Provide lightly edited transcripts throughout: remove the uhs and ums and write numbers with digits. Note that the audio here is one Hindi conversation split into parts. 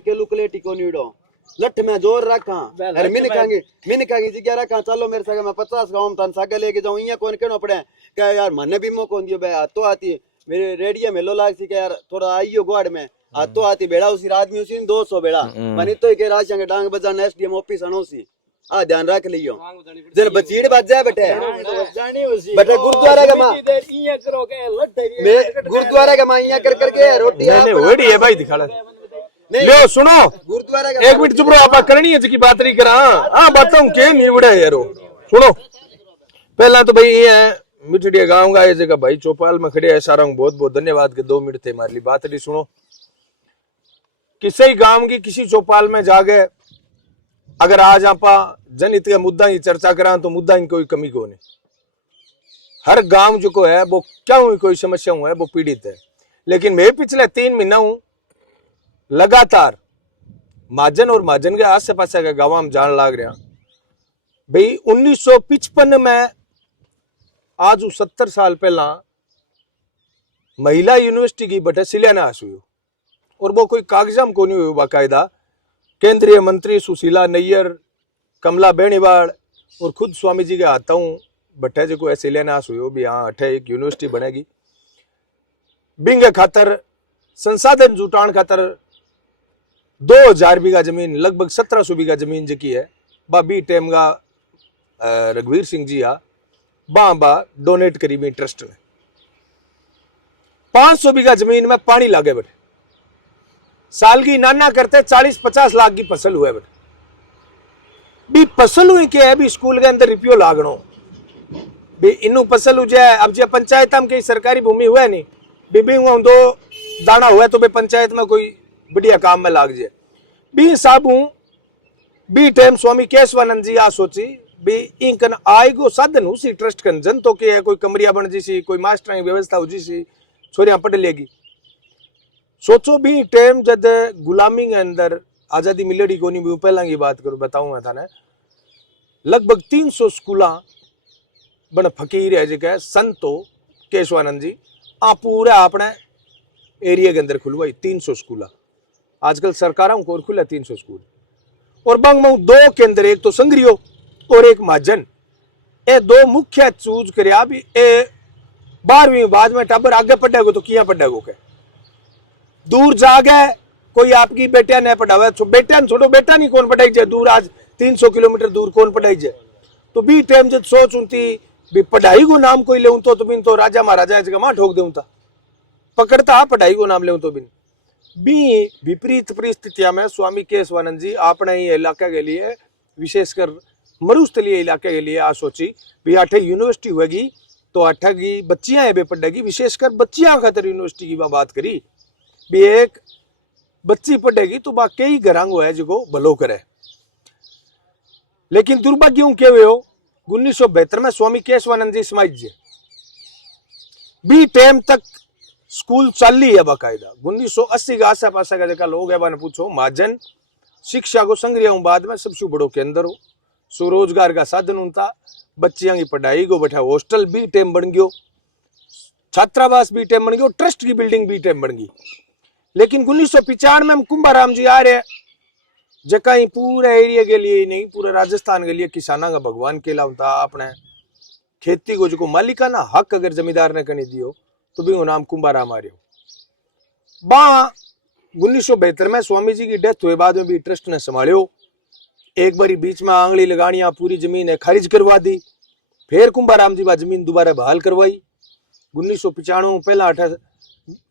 कैलकुलेट को नीडो लठ में जोर रखा अरे मिन कांगी जगह रखा चलो मेरे सगा मैं 50 गांव तन सगा लेके जाऊं इया कोन केनो पड़े क्या यार मने भी मो कोन दियो बे तो आती मेरे रेडियो में लो लाग सी के यार थोड़ा आइयो गोड़ में तो आती बेड़ा उसी आदमी उसी 200 बेड़ा मनी तो के राज संग डांग बजाना एसडीएम ऑफिस अनोसी आ ध्यान रख लियो जर बचीड़ बज जाए बेटे बेटे गुरुद्वारा का मां इया करो के लठ मैं गुरुद्वारा का मां इया कर करके रोटी नहीं ओडी है भाई दिखाड़ा लो सुनो गुरुद्वारा एक मिनट चुप रहो आप करनी है जी बात नहीं करा हां बताऊं के निवड़ा यारो सुनो पहला तो भाई ये मिठड़िया गांव का ये जगह भाई चौपाल में खड़े है सारा बहुत बहुत धन्यवाद के 2 मिनट थे हमारी बात नहीं सुनो किसी गांव की किसी चौपाल में जागे अगर आज आप जनहित का मुद्दा की चर्चा करा तो मुद्दा की कोई कमी को नहीं हर गांव जो को है वो क्या हुई कोई समस्या है वो पीड़ित है लेकिन मैं पिछले 3 महीना हूं लगातार महाजन और महाजन के आस पास के गांव में जान लाग रहा भाई 1955 में आज 70 साल पहला महिला यूनिवर्सिटी की बटे शिलान्यास हुई और वो कोई कागजाम को नहीं हुई बाकायदा केंद्रीय मंत्री सुशीला नैयर कमला बेनीवाल और खुद स्वामी जी के हाथों बटे जो को शिलान्यास हुई भी हाँ अठे एक यूनिवर्सिटी बनेगी बिंग खातर संसाधन जुटान खातर 2000 बीघा जमीन लगभग 1700 बीघा जमीन जी है बा बी टेम का रघुवीर सिंह जी आ बा डोनेट करी भी ट्रस्ट ने 500 बीघा जमीन में पानी लागे बटे साल की नाना करते 40-50 लाख की फसल हुए बटे भी फसल हुई क्या है भी स्कूल के अंदर रिपियो लागनो भी इनू फसल हो जाए अब जो पंचायत में कई सरकारी भूमि हुआ नहीं भी हुआ 2 दाना हुआ तो बे पंचायत में कोई बढ़िया काम में लाग जाए भी हिसाब हूं बी टाइम स्वामी केशवानंद जी आ सोची भी इंकन आएगो साधन उसी ट्रस्ट कन जन तो के है कोई कमरिया बन जी सी कोई मास्टर की व्यवस्था हो जी सी छोरियां पढ़ लेगी सोचो भी टाइम जब गुलामी के अंदर आजादी मिलेगी को नहीं पहला की बात करूं बताऊंगा था ना लगभग 300 स्कूला बन फकीर है जगह संतो केशवानंद जी आ पूरा अपने एरिया के अंदर खुलवाई 300 स्कूला आजकल सरकारों को खुला 300 स्कूल और बंग 2 के अंदर एक तो संग्रियो और एक महाजन ए 2 मुख्य चूज कर भी ए 12वीं बाद में टाबर आगे पढ़ेगो तो किया पढ़ेगो के दूर जागे कोई आपकी बेटिया नहीं पढ़ावे बेटिया छोड़ो बेटा नहीं कौन पढ़ाई जाए दूर आज 300 किलोमीटर दूर कौन पढ़ाई जाए तो भी टाइम जब सोच उनती भी पढ़ाई को नाम कोई ले तो बिन तो राजा महाराजा जगह मां ठोक दूं था पकड़ता पढ़ाई को नाम ले तो बिन भी विपरीत परिस्थितियां में स्वामी केशवानंद जी अपने ही इलाके के लिए विशेषकर मरुस्थलीय इलाके के लिए आ सोची भी 8 यूनिवर्सिटी होगी तो 8 की बच्चियां है पढ़ेगी विशेषकर बच्चियां खातर यूनिवर्सिटी की बात करी भी एक बच्ची पढ़ेगी तो बा कई घरांगो है जो भलो करे लेकिन दुर्भाग्य के हुए हो 1972 में स्वामी केशवानंद जी समाज जी भी टाइम तक स्कूल चाली है बाकायदा 1980 का आसा पासा का जगह लोग है पूछो महाजन शिक्षा को संग्रह बाद में सबसे बड़ो केंद्र हो स्वरोजगार का साधन उनता बच्चियां की पढ़ाई को बैठा हॉस्टल भी टाइम बन गयो छात्रावास भी टाइम बन गयो ट्रस्ट की बिल्डिंग भी टाइम बन गई लेकिन 1995 में कुंभाराम जी आ रहे जगह ही पूरे एरिया के लिए नहीं पूरे राजस्थान के लिए किसाना का भगवान कहलाता अपने खेती को जो मालिकाना हक अगर जमींदार ने कहीं दियो तो भी वो नाम कुंभाराम आ रहे बा 1972 में स्वामी जी की डेथ हुए बाद में भी ट्रस्ट ने संभालियो एक बारी बीच में आंगली लगानिया पूरी जमीन है खारिज करवा दी फिर कुंभाराम जी जमीन दोबारा बहाल करवाई 1995 में पहला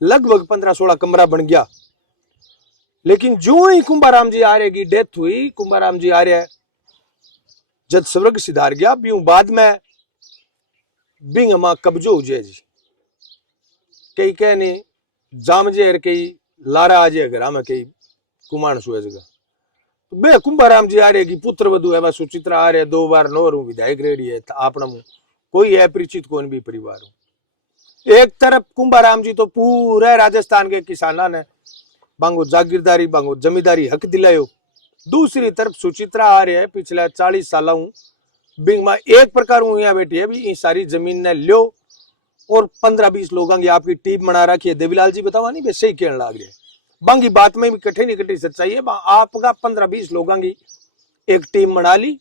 लगभग 15-16 कमरा बन गया लेकिन जो ही कुंभाराम जी आ रहे की डेथ हुई कुंभाराम जी आ रहे जब स्वर्ग सिधार गया भी बाद में बिंग मां कब्जो हो जाए जी कई कहने जाम जेर कई लारा आ जाए घर में कई कुमाण सुए जगह बे कुंभाराम जी आ रहे की पुत्र वधु है सुचित्रा आ रहे 2 बार नौर विधायक रेडी है अपना कोई अपरिचित कौन भी परिवार हो एक तरफ कुंभाराम जी तो पूरे राजस्थान के किसाना ने बांगो जागीरदारी बांगो जमींदारी हक दिलायो दूसरी तरफ सुचित्रा आ रहे है पिछले 40 साल बिंग में एक प्रकार यहाँ बैठी है भी सारी जमीन ने लो और 15-20 लोगों की आपकी टीम बना रखी है देवीलाल जी बतावा नहीं वैसे ही कहने लग रहे बाकी बात में भी कठिन ही कठिन सच्चाई है। आपका 15-20 लोगों की एक टीम बना ली,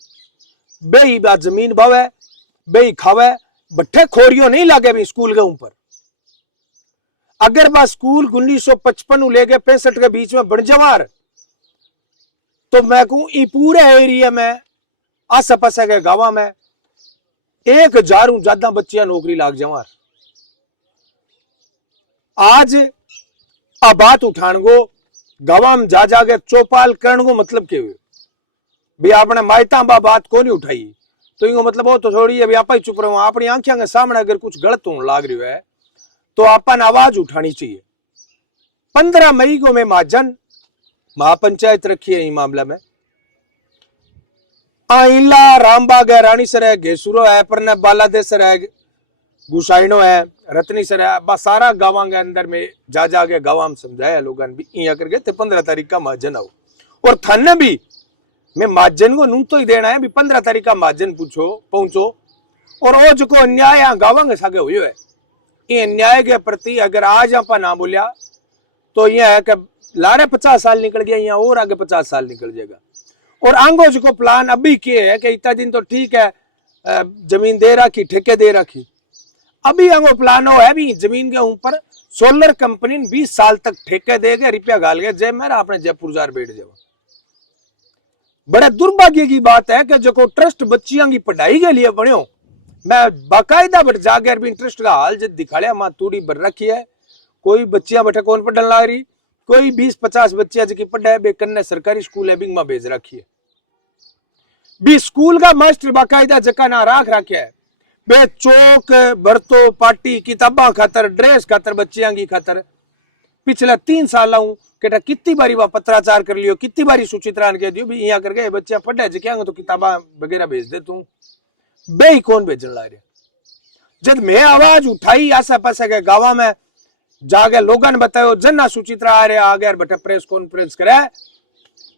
बेही बात जमीन भावे, बेही खावे, बट्ठे खोरियो नहीं लागे भी स्कूल के ऊपर। अगर बा स्कूल 1955 लेके 65 के बीच में बन जवार, तो मैं कहूं ई पूरे एरिया में आस पास के गांव में 1000 ज्यादा बच्चियां नौकरी लाग जवार। आज आ बात उठान गो गांव में जा जाके चौपाल करण को मतलब के भी आपने मायता बात को नहीं उठाई, तो इनको मतलब वो तो थोड़ी है भी आप ही चुप रहो। अपनी आंखों के सामने अगर कुछ गलत होने लाग रही है तो अपन आवाज उठानी चाहिए। 15 मई को मैं महाजन महापंचायत रखी है इस मामले में। आइला रामबाग है, रानीसर है, घेसुरो है, परने बालादेसर है, गुसाइनो है, रत्नीसर है, बस सारा गांव के अंदर में जा जाके गांव में समझाया लोगों ने भी यहाँ करके 15 तारीख का महाजन आओ। और थाने भी मैं महाजन को नून तो ही देना है भी 15 तारीख का महाजन पहुंचो। और वो जो अन्याय यहाँ गांव के सागे हुए है, ये अन्याय के प्रति अगर आज आप ना बोलिया तो यह है कि लारे 50 साल निकल गया, यहाँ और आगे 50 साल निकल जाएगा। और आंगो जो प्लान अभी के है कि इतना दिन तो ठीक है जमीन दे रखी, ठेके दे रखी, अभी आंगो प्लान हो है भी जमीन के ऊपर सोलर कंपनी 20 साल तक ठेके देगा, रुपया गाल गए जय मेरा अपने जयपुर जार बैठ जाओ। बड़े दुर्भाग्य की बात है कि जो ट्रस्ट बच्चियों की पढ़ाई के लिए बनो, मैं बाकायदा बट जाकर भी इंटरेस्ट का हाल जब दिखाड़िया मां तूड़ी भर रखी है। कोई बच्चियां बैठे कौन पढ़ने ला रही, कोई 20-50 बच्चियां जो पढ़ा है बे कन्ने सरकारी स्कूल है बिंग में भेज रखी है। भी स्कूल का मास्टर बाकायदा जका ना राख रखे है बे चौक बरतो पार्टी किताबा खातर ड्रेस खातर बच्चियां की खातर पिछले 3 साल केटा कितनी बारी वह पत्राचार कर लियो, कितनी बारी सुचित्रा ने कह दियो भी यहाँ करके बच्चे पढ़े जगह तो किताबा वगैरह भेज दे तू, बे कौन भेजन ला रहा। जब मैं आवाज उठाई आसे पासे के गांव में जाके लोगों ने बतायो, जना सुचित्रा आ रहा आगे बटे प्रेस कॉन्फ्रेंस करे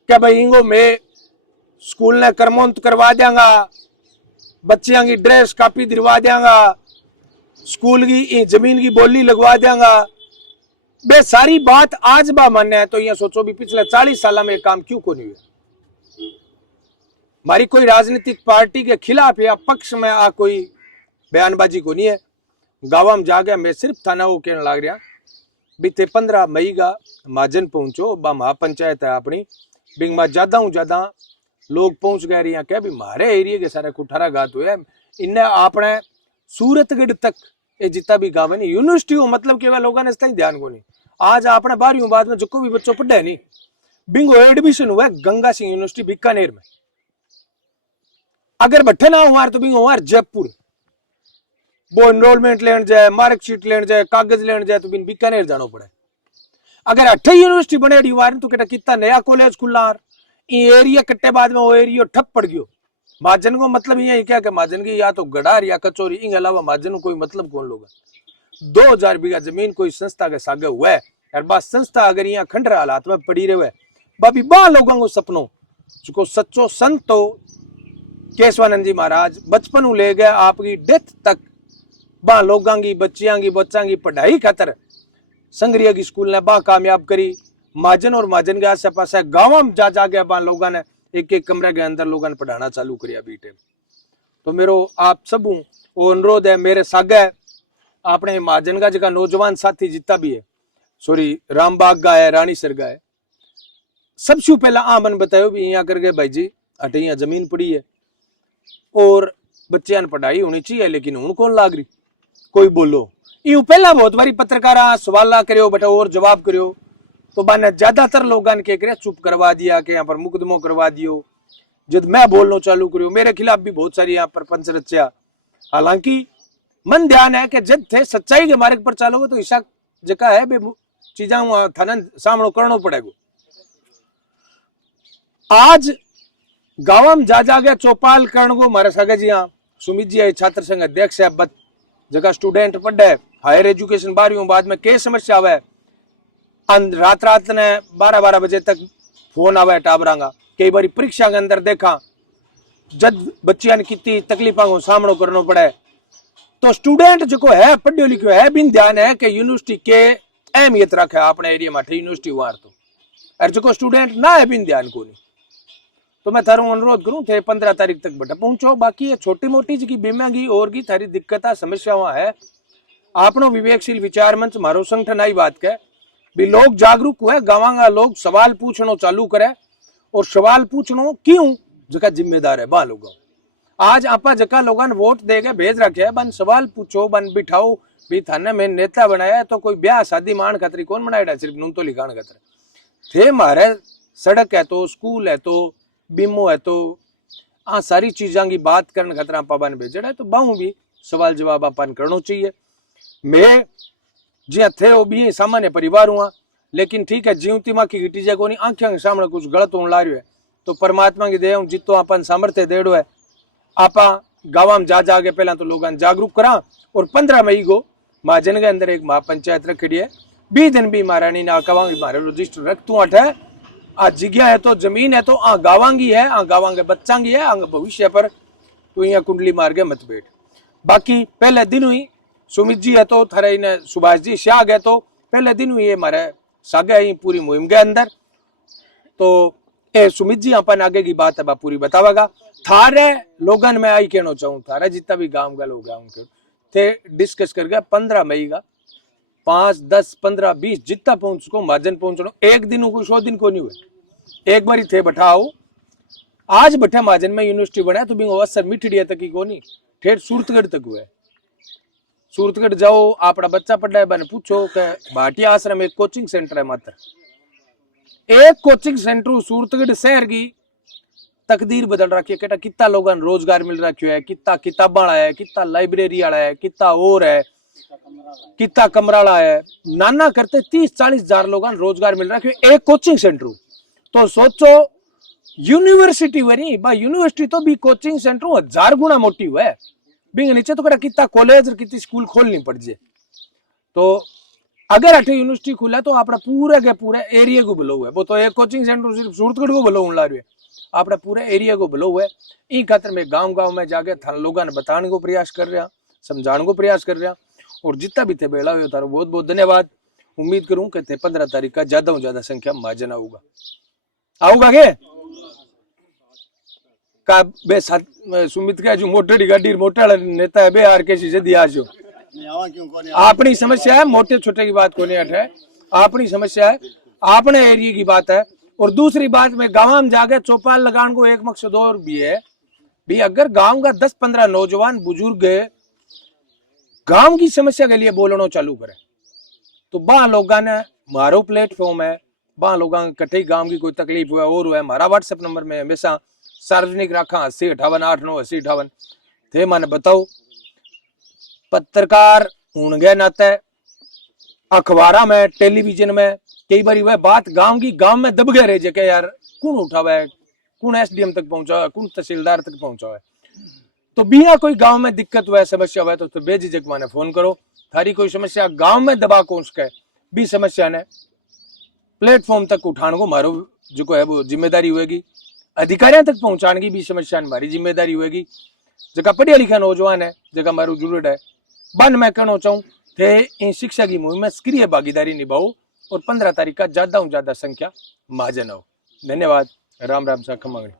क्या भाई इंगो मैं स्कूल ने कर्मोन्त करवा देंगा, बच्चियों की ड्रेस कापी दिलवा देंगा, स्कूल की जमीन की बोली लगवा देंगा। बे सारी बात आज बा मान्य है तो ये सोचो भी पिछले 40 साल में काम क्यों को नहीं हुआ। हमारी कोई राजनीतिक पार्टी के खिलाफ या पक्ष में आ कोई बयानबाजी को नहीं है। गांव में जाके मैं सिर्फ थाना वो कहने लग रहा बीते 15 मई का महाजन पहुंचो, बा महापंचायत है अपनी बिंग में ज्यादा लोग पहुंच गए यहाँ क्या भी हमारे एरिया के सारे कुठारा घात हुए इन्हें अपने सूरतगढ़ तक ये जितना भी गाँव है यूनिवर्सिटी हो मतलब केवल लोगों ने इसका ध्यान को नहीं। आज अपने 12वीं बाद में जो भी बच्चों पढ़े नहीं बिंगो एडमिशन हुआ गंगा सिंह यूनिवर्सिटी बीकानेर में। अगर बट्ठे ना हुआ तो बिंगो हुआ जयपुर, वो एनरोलमेंट लेने जाए, मार्कशीट लेने जाए, कागज लेने जाए तो बिन बीकानेर जाना पड़े। अगर 8 यूनिवर्सिटी बने हुआ तो कहता कितना नया कॉलेज खुला एरिया कट्टे बाद में वो एरिया ठप पड़ गयो। महाजन को मतलब ये क्या कि महाजन की या तो गड़ार या कचौरी, इन अलावा महाजन को कोई मतलब कौन लोग। 2000 बीघा जमीन कोई संस्था के सागे हुआ है और बस संस्था अगर यहाँ खंडर हालात में पड़ी रहे बाबी बा लोगों को सपनों जो सच्चो संत तो केशवानंद जी महाराज बचपन ले गए आपकी डेथ तक बा लोगों की बच्चियां की पढ़ाई खातर संग्रिया की स्कूल ने बा कामयाब करी। महाजन और महाजन के आस पास गाँव में जा जाके बा लोगों ने एक कमरे के अंदर लोगों ने पढ़ाना चालू करिया बीटे। तो मेरो आप सब वो अनुरोध है मेरे सागे अपने महाजन का जगह नौजवान साथी जितना भी है सॉरी रामबाग का है, रानीसर का है, सबसे पहला आमन बतायो भी यहाँ करके भाई जी अटे यहाँ जमीन पड़ी है और बच्चियां ने पढ़ाई होनी चाहिए लेकिन हूं कौन लाग रही कोई बोलो। यूं पहला बहुत बारी पत्रकार सवाल करो बेटा और जवाब करो तो बाने ज्यादातर लोगों ने क्या करे चुप करवा दिया कि यहाँ पर मुकदमो करवा दियो। जब मैं बोलना चालू करियो मेरे खिलाफ भी बहुत सारी यहाँ पर पंच रचा। हालांकि मन ध्यान है कि जब थे सच्चाई के मार्ग पर चालोगे तो ईशा जगह है बे चीजा थाना सामना करना पड़ेगा। आज गांव में जा जाके चौपाल करण को मारे सगे जी यहाँ सुमित जी है छात्र संघ अध्यक्ष है, जगह स्टूडेंट पढ़े हायर एजुकेशन 12वीं बाद में कई समस्या आवे रात ने 12 बजे तक फोन आवे टाबरांगा। कई बार परीक्षा के अंदर देखा जब बच्चियां ने कितनी तकलीफों को सामना करना पड़े। तो स्टूडेंट जो है पढ़ो लिखो है बिन ध्यान है कि यूनिवर्सिटी के अहमियत रखे अपने एरिया में यूनिवर्सिटी हुआ तो और जो स्टूडेंट ना है भी ध्यान को नहीं, तो मैं थारू अनुरोध करूं थे 15 तारीख तक बेटा पहुंचो। बाकी ये छोटी मोटी जी बीमा की और की थारी दिक्कत समस्याओं है, आपनो विवेकशील विचार मंच मारो संगठन आई बात कह भी लोग जागरूक हुए, गाँव लोग सवाल पूछनो चालू करे, और सवाल पूछनो क्यों जका जिम्मेदार है बा लोग। आज आपा जका लोगन वोट देके भेज रखे बन सवाल पूछो, बन बिठाओ भी थाने में नेता बनाया तो कोई ब्याह शादी मान खतरी कौन बनाया, सिर्फ नून तो लिखान खतरे थे मारे। सड़क है तो स्कूल है तो बीमो है तो आ सारी चीजा की बात करने खतरा आपा बन भेजड़ा है, तो बाहू भी सवाल जवाब अपन करना चाहिए। मैं जी थे वो भी सामान्य परिवार हुआ, लेकिन ठीक है जीवती माँ की गिटी जगह नहीं आंखों के सामने कुछ गलत होने ला रही है, तो परमात्मा की दया जितो अपन सामर्थ्य देड़ो है आपा गाँव में जा जाके पहला तो लोगों जागरूक करा। और 15 मई को महाजन के अंदर एक महापंचायत रखी है, 20 दिन भी महारानी ना कवांगी मारे रजिस्टर रख तू अठ है आ जगह है तो जमीन है तो आ गावांगी है, आ गावांगे बच्चांगी है, आ भविष्य पर तू यहाँ कुंडली मार के मत बैठ। बाकी पहले दिन हुई सुमित जी है तो थारे ने सुभाष जी शाह गए तो पहले दिन हुई हमारे सागे ही पूरी मुहिम के अंदर, तो ए सुमित जी अपन आगे की बात है पूरी बतावागा। थारे लोगन में आई कहना चाहूँ, थारे जितना भी गांव का लोग थे डिस्कस करके 15 मई का 5, 10, 15, 20 जितना पहुंच को महाजन पहुंचना, एक दिन को 100 दिन को नहीं हुए, एक बार थे बैठाओ। आज बैठे महाजन में यूनिवर्सिटी बनाया तो बिंगो असर मिठड़िया तक की को नहीं, ठेठ सूरतगढ़ तक हुआ है। सूरतगढ़ जाओ आपड़ा बच्चा पढ़ा है बने पूछो कि भाटिया आश्रम एक कोचिंग सेंटर है, मात्र एक कोचिंग सेंटर सूरतगढ़ शहर की तकदीर बदल रखी है। केटा कितना लोगों रोजगार मिल रखा है, कितना किताबा वाला है, कितना लाइब्रेरी वाला है, कितना और है, कितना कमरा वाला है, नाना करते 30-40 हजार लोगों रोजगार मिल रहा है एक कोचिंग सेंटर। तो सोचो यूनिवर्सिटी वरी बा यूनिवर्सिटी तो भी कोचिंग सेंटर 1000 गुना मोटी हुआ है, बिंग नीचे तो कड़ा कितना कॉलेज और कितनी स्कूल खोलनी पड़ जाए। तो अगर अठे यूनिवर्सिटी खुला तो आपड़ा पूरे के पूरे एरिया को भलो हुआ है, वो तो एक कोचिंग सेंटर सिर्फ सूरतगढ़ को भलो होने ला रही है, आपड़ा पूरे एरिया को भलो हुआ है। इन खातर में गांव में जाके थान लोगों ने बताने को प्रयास कर रहा, समझाने को प्रयास कर रहा, और जितना भी थे बेला हुए तारो बहुत बहुत धन्यवाद। उम्मीद करूं कि 15 तारीख का ज्यादा से ज्यादा संख्या महाजन आऊगा के का बे सुमित का जो मोटे गाड़ी मोटा नेता है बे आर के सी दिया जो अपनी समस्या है, मोटे छोटे की बात को नहीं हटे, अपनी समस्या है, अपने एरिया की बात है। और दूसरी बात में गांव में जाके चौपाल लगाने को एक मकसद और भी है भी, अगर गांव का 10-15 नौजवान बुजुर्ग गांव की समस्या के लिए बोलना चालू करे तो बा लोगों ने मारो प्लेटफॉर्म है, बा लोगों कटे गांव की कोई तकलीफ हुआ और हुआ हमारा व्हाट्सएप नंबर में हमेशा सार्वजनिक रखा 8058 थे माने बताओ। पत्रकार होने नाते अखबारा में टेलीविजन में कई बार वह बात गांव की गांव में दब गए रहे जे यार कौन उठावा है, कौन एसडीएम तक पहुंचा है, कौन तहसीलदार तक पहुंचा है। तो बिया कोई गांव में दिक्कत हुआ है, समस्या हुआ है तो बेझिझक माने फोन करो। थारी कोई समस्या गांव में दबा कौन सके भी समस्या ने प्लेटफॉर्म तक उठाने को मारो जो है वो जिम्मेदारी होगी, अधिकारियों तक पहुंचाने की भी समस्या हमारी जिम्मेदारी होगी। जगह पढ़िया लिखा नौजवान है जगह मारू जरूरत है बन मैं कहना चाहूँ थे इन शिक्षा की मुहिम में सक्रिय भागीदारी निभाओ और 15 तारीख का ज्यादा से ज्यादा संख्या महाजन हो। धन्यवाद। राम राम सा खमागणी।